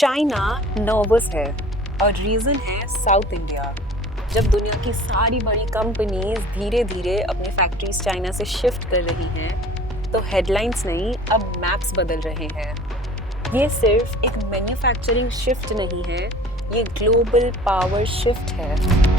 China nervous है और reason है साउथ इंडिया। जब दुनिया की सारी बड़ी कंपनीज धीरे धीरे अपनी फैक्ट्रीज चाइना से शिफ्ट कर रही हैं, तो हेडलाइंस नहीं, अब मैप्स बदल रहे हैं। ये सिर्फ एक मैन्युफैक्चरिंग शिफ्ट नहीं है, ये ग्लोबल पावर शिफ्ट है।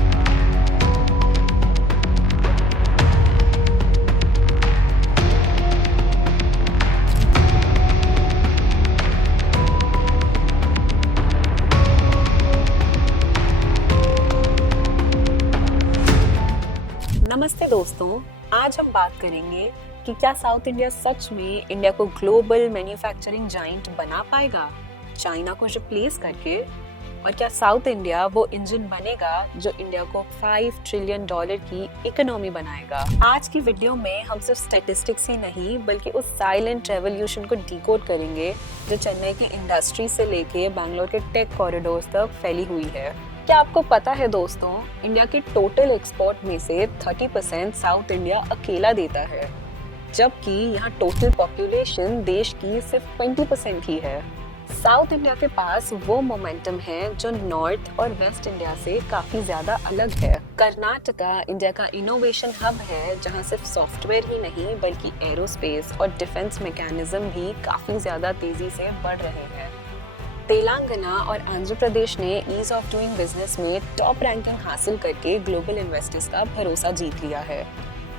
नमस्ते दोस्तों, आज हम बात करेंगे कि क्या साउथ इंडिया सच में इंडिया को ग्लोबल मैन्युफैक्चरिंग जाइंट बना पाएगा चाइना को रिप्लेस करके, और क्या साउथ इंडिया वो इंजन बनेगा जो इंडिया को $5 ट्रिलियन की इकोनॉमी बनाएगा। आज की वीडियो में हम सिर्फ स्टैटिस्टिक्स ही नहीं बल्कि उस साइलेंट रेवोल्यूशन को डिकोड करेंगे जो चेन्नई की इंडस्ट्री से लेके बैंगलोर के टेक कॉरिडोर्स तक फैली हुई है। क्या आपको पता है दोस्तों, इंडिया के टोटल एक्सपोर्ट में से 30% साउथ इंडिया अकेला देता है, जबकि यहाँ टोटल पॉपुलेशन देश की सिर्फ 20% ही है। साउथ इंडिया के पास वो मोमेंटम है जो नॉर्थ और वेस्ट इंडिया से काफी ज्यादा अलग है। कर्नाटका इंडिया का इनोवेशन हब है, जहाँ सिर्फ सॉफ्टवेयर ही नहीं बल्कि एरोस्पेस और डिफेंस मैकेनिज्म भी काफी ज्यादा तेजी से बढ़ रहे हैं। तेलंगाना और आंध्र प्रदेश ने ईज ऑफ डूइंग बिजनेस में टॉप रैंकिंग हासिल करके ग्लोबल इन्वेस्टर्स का भरोसा जीत लिया है।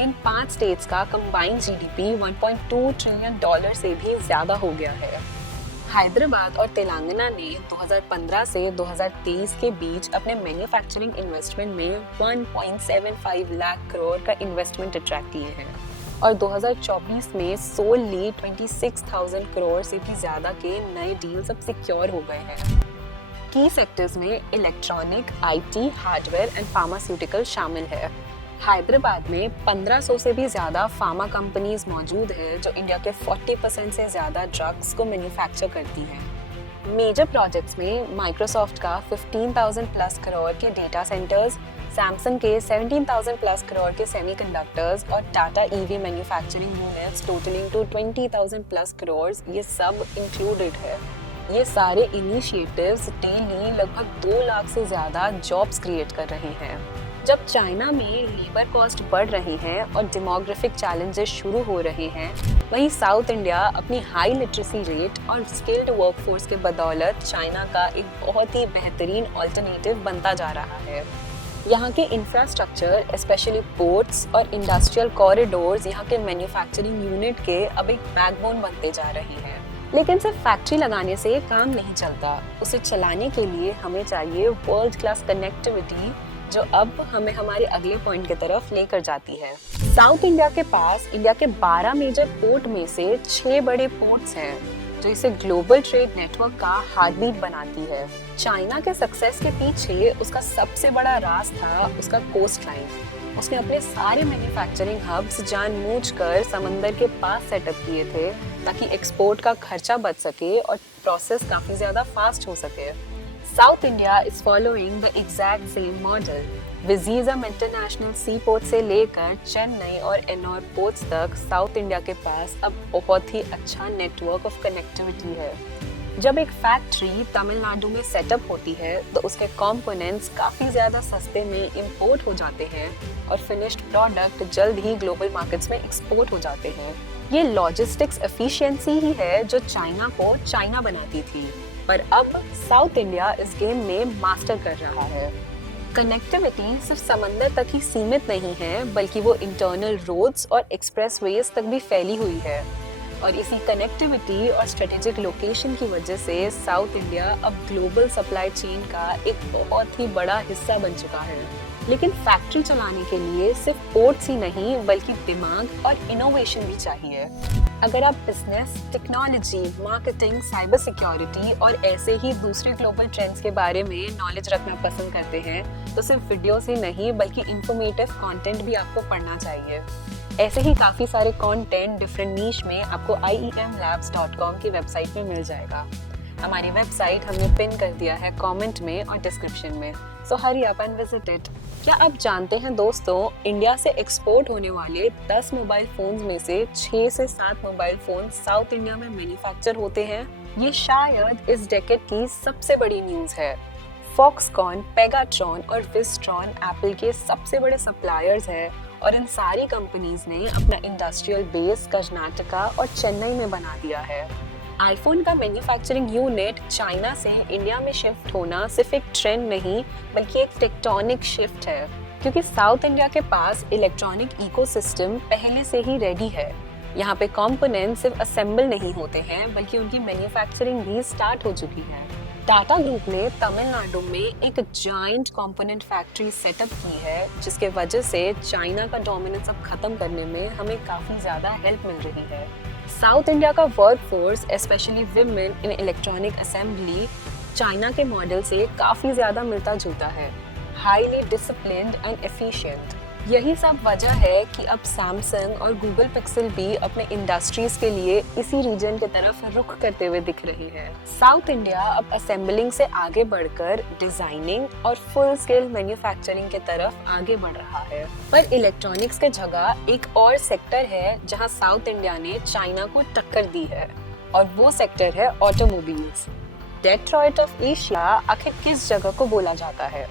इन 5 स्टेट्स का कंबाइंड जीडीपी $1.2 ट्रिलियन से भी ज्यादा हो गया है। हैदराबाद और तेलंगाना ने 2015 से 2023 के बीच अपने मैन्युफैक्चरिंग इन्वेस्टमेंट में 1.75 लाख करोड़ का इन्वेस्टमेंट अट्रैक्ट किए हैं और 2024 में सोलली 26,000 करोड़ से भी ज्यादा के नए डील्स अब सिक्योर हो गए हैं। की सेक्टर्स में electronic, IT, hardware and pharmaceutical शामिल है। हैदराबाद में 1500 से भी ज्यादा फार्मा कंपनीज मौजूद है जो इंडिया के 40% से ज्यादा ड्रग्स को मैन्युफैक्चर करती हैं। मेजर प्रोजेक्ट्स में माइक्रोसॉफ्ट का 15,000 प्लस करोड़ के डेटा सेंटर्स, सैमसंग के 17,000 प्लस करोड़ के सेमीकंडक्टर्स और Tata EV manufacturing units totalling to 20,000 plus crore, ये सब इंक्लूडेड है। ये सारे इनिशिएटिव्स डेली लगभग 2 लाख से ज्यादा जॉब्स क्रिएट कर रहे हैं। जब चाइना में लेबर कॉस्ट बढ़ रही है और डेमोग्राफिक चैलेंजेस शुरू हो रहे हैं, वहीं साउथ इंडिया अपनी हाई लिटरेसी रेट और स्किल्ड वर्कफोर्स के बदौलत चाइना का एक बहुत ही बेहतरीन ऑल्टरनेटिव बनता जा रहा है। यहाँ के इंफ्रास्ट्रक्चर, स्पेशली पोर्ट्स और इंडस्ट्रियल कॉरिडोर्स यहाँ के मैन्युफैक्चरिंग यूनिट के अब एक बैकबोन बनते जा रहे हैं। लेकिन सिर्फ फैक्ट्री लगाने से काम नहीं चलता, उसे चलाने के लिए हमें चाहिए वर्ल्ड क्लास कनेक्टिविटी, जो अब हमें हमारे अगले पॉइंट की तरफ लेकर जाती है। साउथ इंडिया के पास इंडिया के 12 मेजर पोर्ट में से 6 बड़े पोर्ट्स हैं, जो इसे ग्लोबल ट्रेड नेटवर्क का हार्टबीट बनाती है। चाइना के सक्सेस के पीछे उसका सबसे बड़ा राज था उसका कोस्ट लाइन। उसने अपने सारे मैन्युफैक्चरिंग हब्स जानबूझकर समंदर के पास सेटअप किए थे ताकि एक्सपोर्ट का खर्चा बच सके और प्रोसेस काफी ज्यादा फास्ट हो सके। South India is following the exact same model. Vizhinjam international sea port से लेकर चेन्नई और एन्नोर पोर्ट्स तक साउथ इंडिया के पास अब बहुत ही अच्छा नेटवर्क ऑफ कनेक्टिविटी है। जब एक फैक्ट्री तमिलनाडु में सेटअप होती है तो उसके कंपोनेंट्स काफ़ी ज़्यादा सस्ते में इंपोर्ट हो जाते हैं और फिनिश्ड प्रोडक्ट जल्द ही ग्लोबल मार्केट्स में एक्सपोर्ट हो जाते हैं। ये लॉजिस्टिक्स एफिशिएंसी ही है जो चाइना को चाइना बनाती थी, पर अब साउथ इंडिया इस गेम में मास्टर कर रहा है। कनेक्टिविटी सिर्फ समंदर तक ही सीमित नहीं है बल्कि वो इंटरनल रोड्स और एक्सप्रेसवेज तक भी फैली हुई है, और इसी कनेक्टिविटी और स्ट्रेटेजिक लोकेशन की वजह से साउथ इंडिया अब ग्लोबल सप्लाई चेन का एक बहुत ही बड़ा हिस्सा बन चुका है। लेकिन फैक्ट्री चलाने के लिए सिर्फ पोर्ट्स ही नहीं बल्कि दिमाग और इनोवेशन भी चाहिए। अगर आप business, technology, marketing, cyber security और ऐसे ही दूसरे ग्लोबल ट्रेंड्स के बारे में नॉलेज रखना पसंद करते हैं तो सिर्फ वीडियोस ही नहीं बल्कि इंफॉर्मेटिव कंटेंट भी आपको पढ़ना चाहिए। ऐसे ही काफ़ी सारे कंटेंट डिफरेंट नीश में आपको iemlabs.com की वेबसाइट में मिल जाएगा। हमारी वेबसाइट हमने पिन कर दिया है कमेंट में और डिस्क्रिप्शन में, so hurry up and visit it. क्या आप जानते हैं दोस्तों, इंडिया से एक्सपोर्ट होने वाले 10 मोबाइल फोन्स में से 6 से 7 मोबाइल फोन साउथ इंडिया में मैन्युफैक्चर होते हैं। ये शायद इस डेकेड की सबसे बड़ी न्यूज़ है। फॉक्सकॉन, पेगाट्रॉन और विस्ट्रॉन एप्पल के सबसे बड़े सप्लायर्स हैं और इन सारी कंपनीज ने अपना इंडस्ट्रियल बेस कर्नाटका और चेन्नई में बना दिया है। आईफोन का मैन्युफैक्चरिंग यूनिट चाइना से इंडिया में शिफ्ट होना सिर्फ एक ट्रेंड नहीं बल्कि एक टेक्टोनिक शिफ्ट है, क्योंकि साउथ इंडिया के पास इलेक्ट्रॉनिक इकोसिस्टम पहले से ही रेडी है। यहाँ पे कंपोनेंट सिर्फ असेंबल नहीं होते हैं बल्कि उनकी मैन्युफैक्चरिंग भी स्टार्ट हो चुकी है। टाटा ग्रुप ने तमिलनाडु में एक जायंट कंपोनेंट फैक्ट्री सेटअप की है, जिसके वजह से चाइना का डोमिनेंस अब खत्म करने में हमें काफी ज्यादा हेल्प मिल रही है। साउथ इंडिया का workforce specially women in electronic assembly China के मॉडल से काफी ज्यादा मिलता जुलता है, हाईली डिसिप्लिन्ड एंड एफिशिएंट। यही सब वजह है कि अब सैमसंग और गूगल पिक्सल भी अपने इंडस्ट्रीज के लिए इसी रीजन की तरफ रुख करते हुए दिख रही है। साउथ इंडिया अब असेंबलिंग से आगे बढ़कर डिजाइनिंग और फुल स्केल मैन्युफैक्चरिंग की तरफ आगे बढ़ रहा है। पर इलेक्ट्रॉनिक्स के जगह एक और सेक्टर है जहां साउथ इंडिया ने चाइना को टक्कर दी है, और वो सेक्टर है ऑटोमोबाइल्स। डेट्रॉइट ऑफ एशिया आखिर किस जगह को बोला जाता है?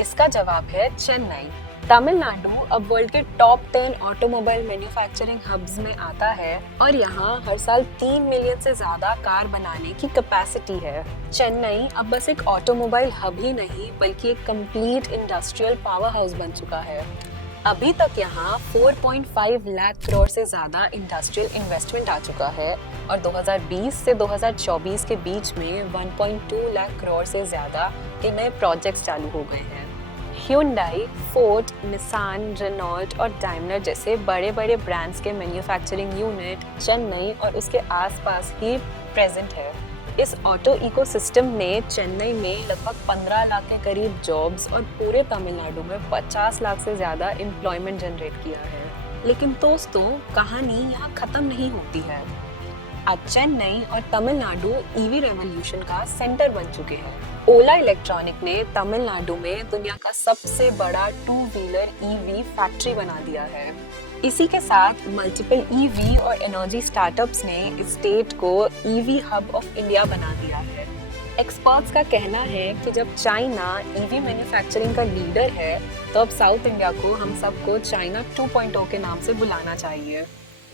इसका जवाब है चेन्नई। तमिलनाडु अब वर्ल्ड के टॉप 10 ऑटोमोबाइल मैन्युफैक्चरिंग हब्स में आता है और यहाँ हर साल 3 मिलियन से ज्यादा कार बनाने की कैपेसिटी है। चेन्नई अब बस एक ऑटोमोबाइल हब ही नहीं बल्कि एक कंप्लीट इंडस्ट्रियल पावर हाउस बन चुका है। अभी तक यहाँ 4.5 लाख करोड़ से ज्यादा इंडस्ट्रियल इन्वेस्टमेंट आ चुका है और 2020 से 2024 के बीच में 1.2 लाख करोड़ से ज्यादा के नए प्रोजेक्ट्स चालू हो गए हैं। Hyundai, फोर्ड, निसान, रेनॉल्ट और डाइमलर जैसे बड़े बड़े ब्रांड्स के मैन्युफैक्चरिंग यूनिट चेन्नई और उसके आसपास ही प्रेजेंट है। इस ऑटो इकोसिस्टम ने चेन्नई में लगभग 15 लाख के करीब जॉब्स और पूरे तमिलनाडु में 50 लाख से ज़्यादा एम्प्लॉयमेंट जनरेट किया है। लेकिन दोस्तों, कहानी यहाँ ख़त्म नहीं होती है। अब चेन्नई और तमिलनाडु ईवी रेवोल्यूशन का सेंटर बन चुके हैं। ओला इलेक्ट्रॉनिक ने तमिलनाडु में दुनिया का सबसे बड़ा 2-व्हीलर ईवी फैक्ट्री बना दिया है। इसी के साथ मल्टीपल ईवी और एनर्जी स्टार्टअप्स ने इस स्टेट को ईवी हब ऑफ इंडिया बना दिया है। एक्सपर्ट्स का कहना है कि जब चाइना ईवी मैन्युफैक्चरिंग का लीडर है, तो अब साउथ इंडिया को हम सबको चाइना 2.0 के नाम से बुलाना चाहिए।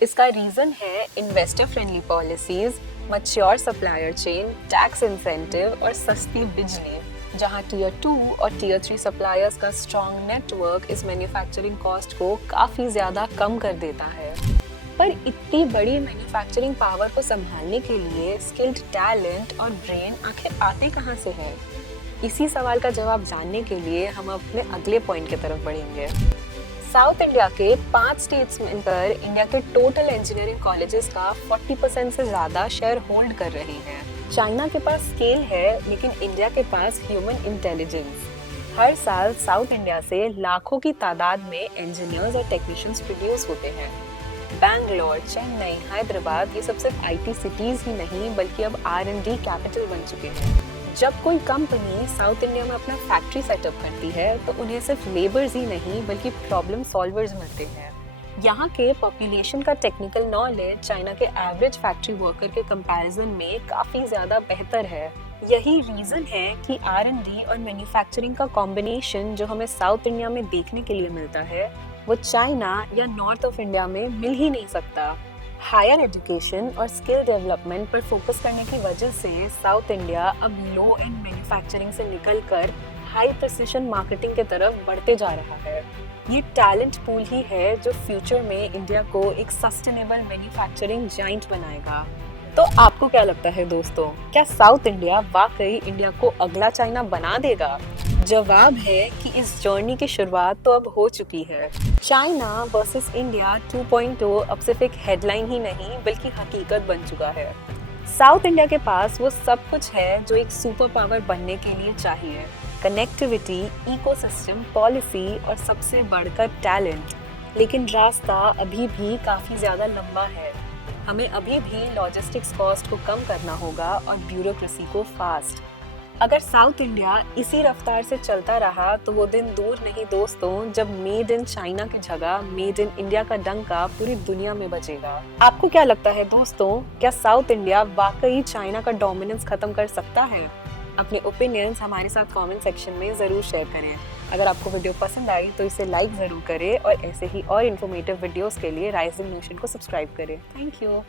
इसका रीजन है investor friendly policies, mature supplier chain, tax incentive और सस्ती बिजली, जहां टियर 2 और टियर 3 सप्लायर्स का स्ट्रॉन्ग नेटवर्क इस मैन्युफैक्चरिंग कॉस्ट को काफी ज्यादा कम कर देता है। पर इतनी बड़ी मैन्युफैक्चरिंग पावर को संभालने के लिए स्किल्ड टैलेंट और ब्रेन आखिर आते कहां से है? इसी सवाल का जवाब जानने के लिए हम अपने अगले पॉइंट की तरफ बढ़ेंगे। साउथ इंडिया के 5 स्टेट्स मिलकर इंडिया के टोटल इंजीनियरिंग कॉलेजेस का 40% से ज्यादा शेयर होल्ड कर रही हैं। चाइना के पास स्केल है, लेकिन इंडिया के पास ह्यूमन इंटेलिजेंस। हर साल साउथ इंडिया से लाखों की तादाद में इंजीनियर्स और टेक्नीशियंस प्रोड्यूस होते हैं। बैंगलोर, चेन्नई, हैदराबाद ये सब सिर्फ IT सिटीज ही नहीं बल्कि अब R&D कैपिटल बन चुके हैं। जब कोई कंपनी साउथ इंडिया में अपना फैक्ट्री सेटअप करती है तो उन्हें सिर्फ लेबर्स ही नहीं बल्कि प्रॉब्लम सॉल्वर्स मिलते हैं। यहाँ के पॉपुलेशन का टेक्निकल नॉलेज चाइना के एवरेज फैक्ट्री वर्कर के कंपैरिजन में काफी ज्यादा बेहतर है। यही रीजन है कि R&D और मैन्युफैक्चरिंग का कॉम्बिनेशन जो हमें साउथ इंडिया में देखने के लिए मिलता है, वो चाइना या नॉर्थ ऑफ इंडिया में मिल ही नहीं सकता। हायर एजुकेशन और स्किल डेवलपमेंट पर फोकस करने की वजह से साउथ इंडिया अब लो एंड मैन्युफैक्चरिंग से निकलकर हाई प्रिसिशन मार्केटिंग की तरफ बढ़ते जा रहा है। ये टैलेंट पूल ही है जो फ्यूचर में इंडिया को एक सस्टेनेबल मैन्युफैक्चरिंग जाइंट बनाएगा। तो आपको क्या लगता है दोस्तों, क्या साउथ इंडिया वाकई इंडिया को अगला चाइना बना देगा? जवाब है कि इस जर्नी की शुरुआत तो अब हो चुकी है। चाइना वर्सेस इंडिया 2.0 अब सिर्फ एक हेडलाइन ही नहीं बल्कि हकीकत बन चुका है। साउथ इंडिया के पास वो सब कुछ है जो एक सुपर पावर बनने के लिए चाहिए: कनेक्टिविटी, इकोसिस्टम, पॉलिसी और सबसे बढ़कर टैलेंट। लेकिन रास्ता अभी भी काफी ज्यादा लंबा है। हमें अभी भी लॉजिस्टिक्स कॉस्ट को कम करना होगा और ब्यूरोक्रेसी को फास्ट। अगर साउथ इंडिया इसी रफ्तार से चलता रहा तो वो दिन दूर नहीं दोस्तों जब मेड इन चाइना की जगह मेड इन इंडिया का डंका पूरी दुनिया में बजेगा। आपको क्या लगता है दोस्तों, क्या साउथ इंडिया वाकई चाइना का डोमिनेंस खत्म कर सकता है? अपने ओपिनियंस हमारे साथ कमेंट सेक्शन में जरूर शेयर करें। अगर आपको वीडियो पसंद आई तो इसे लाइक जरूर करें और ऐसे ही और इन्फॉर्मेटिव वीडियोस के लिए राइजिंग नेशन को सब्सक्राइब करें। Thank you.